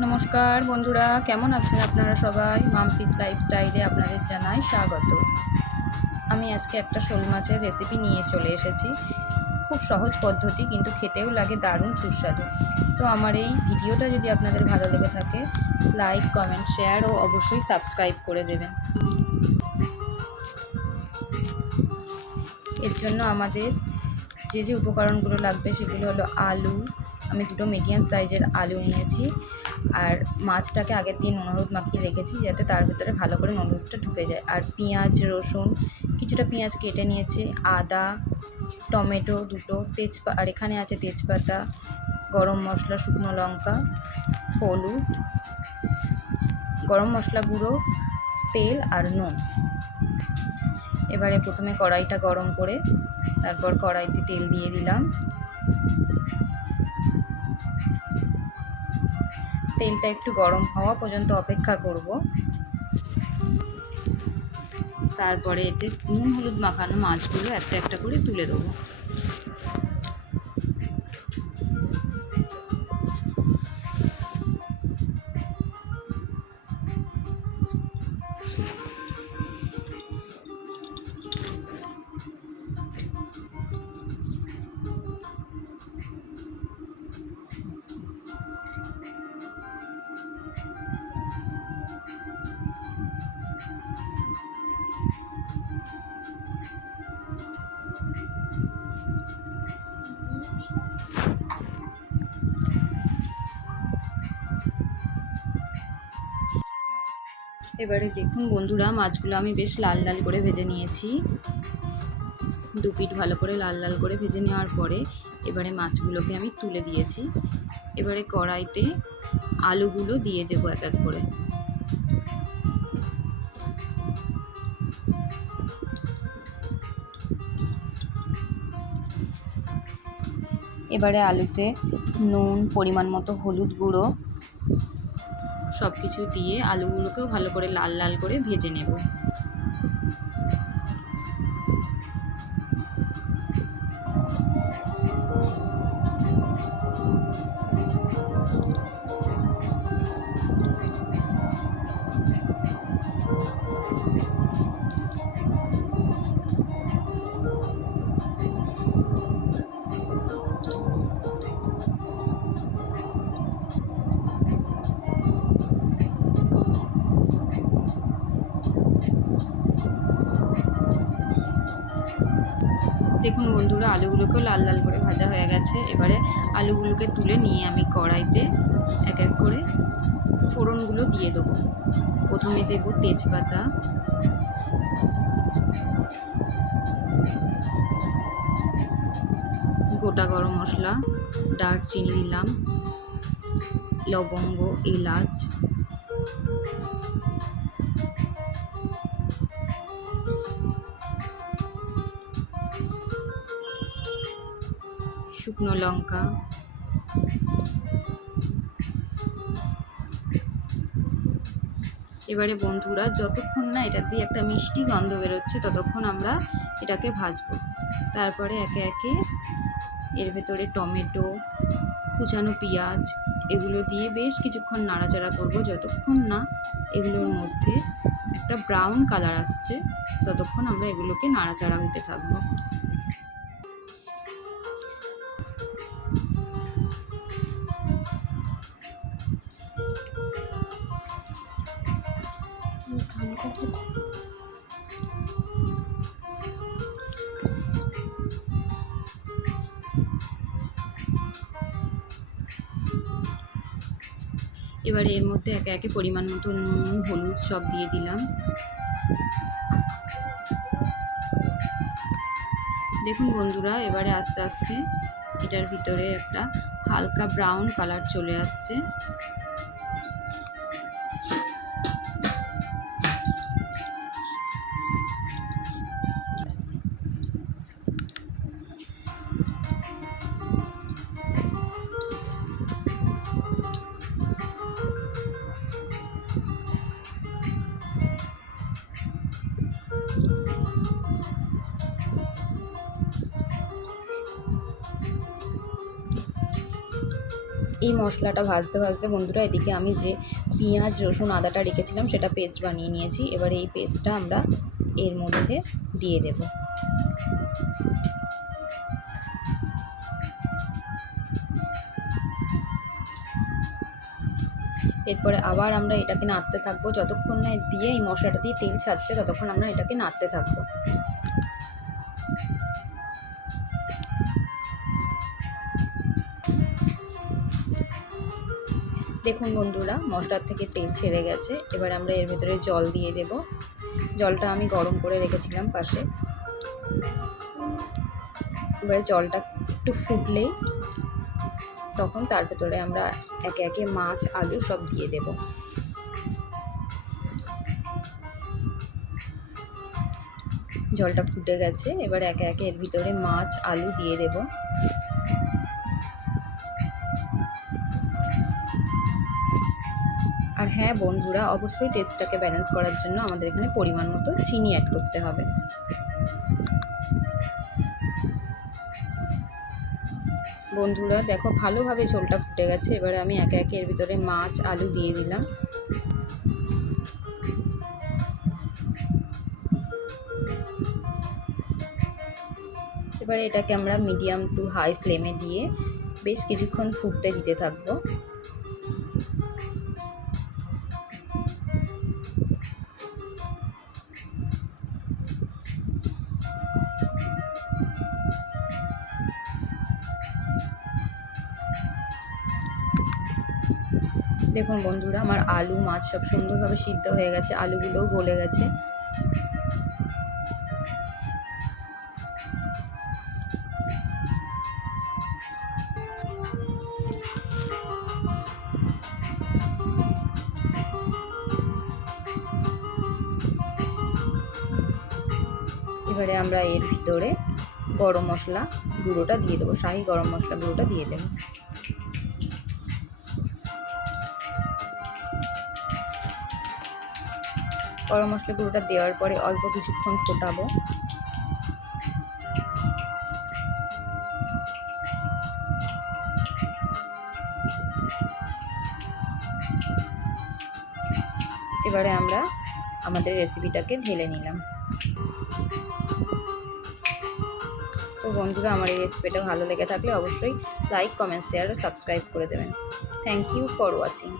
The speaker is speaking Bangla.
নমস্কার বন্ধুরা, কেমন আছেন আপনারা সবাই? মাম্পিস লাইফস্টাইলে আপনাদের জানাই স্বাগত। আমি আজকে একটা শোল মাছের রেসিপি নিয়ে চলে এসেছি। খুব সহজ পদ্ধতি, কিন্তু খেতেও লাগে দারুণ সুস্বাদু। তো আমার এই ভিডিওটা যদি আপনাদের ভালো লেগে থাকে, লাইক, কমেন্ট, শেয়ার ও অবশ্যই সাবস্ক্রাইব করে দেবেন। এর জন্য আমাদের যে উপকরণগুলো লাগবে সেগুলো হলো আলু। আমি দুটো মিডিয়াম সাইজের আলু নিয়েছি, আর মাছটাকে আগের দিন নুন হলুদ মাখিয়ে রেখেছি যাতে তার ভিতরে ভালো করে নুন হলুদটা ঢুকে যায়। আর পেঁয়াজ, রসুন, কিছুটা পেঁয়াজ কেটে নিয়েছি, আদা, টমেটো দুটো, আর এখানে আছে তেজপাতা, গরম মশলা, শুকনো লঙ্কা, হলুদ, গরম মশলা গুঁড়ো, তেল আর নুন। এবারে প্রথমে কড়াইটা গরম করে তারপর কড়াইতে তেল দিয়ে দিলাম। তেলটা একটু গরম হওয়া পর্যন্ত অপেক্ষা করব। তারপরে এতে নুন হলুদ মাখানো মাছগুলো একটা একটা করে তুলে দেবো। এবারে দেখুন বন্ধুরা, মাছগুলো আমি বেশ লাল লাল করে ভেজে নিয়েছি। দু পিঠ ভালো করে লাল লাল করে ভেজে নেওয়ার পরে এবারে মাছগুলোকে আমি তুলে দিয়েছি। এবারে কড়াইতে আলুগুলো দিয়ে দেবো এক এক করে। এবারে আলুতে নুন, পরিমাণ মতো হলুদ গুঁড়ো সব কিছু দিয়ে আলুগুলোকেও ভালো করে লাল লাল করে ভেজে নেব। দেখুন বন্ধুরা, আলুগুলোকেও লাল লাল করে ভাজা হয়ে গেছে। এবারে আলুগুলোকে তুলে নিয়ে আমি কড়াইতে এক এক করে ফোড়নগুলো দিয়ে দেবো। প্রথমে দেব তেজপাতা, গোটা গরম মশলা, দারচিনি দিলাম, লবঙ্গ, এলাচ, শুকনো লঙ্কা, এবারে বন্ধুরা যতক্ষণ না এটা দিয়ে একটা মিষ্টি গন্ধ বেরোচ্ছে ততক্ষণ আমরা এটাকে ভাজবো। তারপরে একে একে এর ভেতরে টমেটো, কুচানো পেঁয়াজ এগুলো দিয়ে বেশ কিছুক্ষণ নাড়াচাড়া করব, যতক্ষণ না এগুলোর মধ্যে একটা ব্রাউন কালার আসছে ততক্ষণ আমরা এগুলোকে নাড়াচাড়া দিতে থাকবো। এবারে এর মধ্যে একে একে পরিমাণ মতো নুন, হলুদ সব দিয়ে দিলাম। দেখুন বন্ধুরা, এবারে আস্তে আস্তে এটার ভিতরে একটা হালকা ব্রাউন কালার চলে আসছে। এই মশলাটা ভাজতে ভাজতে বন্ধুরা এদিকে আমি যে পেঁয়াজ রসুন আদাটা রেখেছিলাম সেটা পেস্ট বানিয়ে নিয়েছি। এবার এই পেস্টটা আমরা এর মধ্যে দিয়ে দেব। এরপরে আবার আমরা এটাকে নাড়তে থাকবো, যতক্ষণ না দিয়ে এই মশলাটা দিয়ে তেল ছাড়ছে ততক্ষণ আমরা এটাকে নাড়তে থাকবো। দেখুন বন্ধুরা মশলার থেকে তেল ছেড়ে গেছে। এবার আমরা এর ভেতরে জল দিয়ে দেব। জলটা আমি গরম করে রেখেছিলাম পাশে। এবারে জলটা একটু ফুটলেই তখন তার ভেতরে আমরা একে একে মাছ আলু সব দিয়ে দেব। জলটা ফুটে গেছে, এবার একে একে এর ভিতরে মাছ আলু দিয়ে দেব। আর হ্যাঁ বন্ধুরা, অবশ্যই টেস্টটাকে ব্যালেন্স করার জন্য আমাদের এখানে পরিমাণ মতো চিনি অ্যাড করতে হবে। বন্ধুরা দেখো ভালোভাবে ঝোলটা ফুটে গেছে। এবারে আমি একে একে এর ভিতরে মাছ আলু দিয়ে দিলাম। এবারে এটাকে আমরা মিডিয়াম টু হাই ফ্লেমে দিয়ে বেশ কিছুক্ষণ ফুটতে দিতে থাকবো। দেখুন বন্ধুরা আমার আলু মাছ সব সুন্দরভাবে সিদ্ধ হয়ে গেছে, আলুগুলোও গলে গেছে। এবারে আমরা এর ভিতরে গরম মশলা গুঁড়োটা দিয়ে দেবো, শাহি গরম মশলা গুঁড়োটা দিয়ে দেবো। গরম মশলা গুঁড়োটা দেওয়ার পরে অল্প কিছুক্ষণ ফোটাবো। এবারে আমরা আমাদের রেসিপিটাকে ঢেলে নিলাম। তো বন্ধুরা আমার এই রেসিপিটা ভালো লেগে থাকলে অবশ্যই লাইক কমেন্ট শেয়ার ও সাবস্ক্রাইব করে দেবেন। Thank you for watching.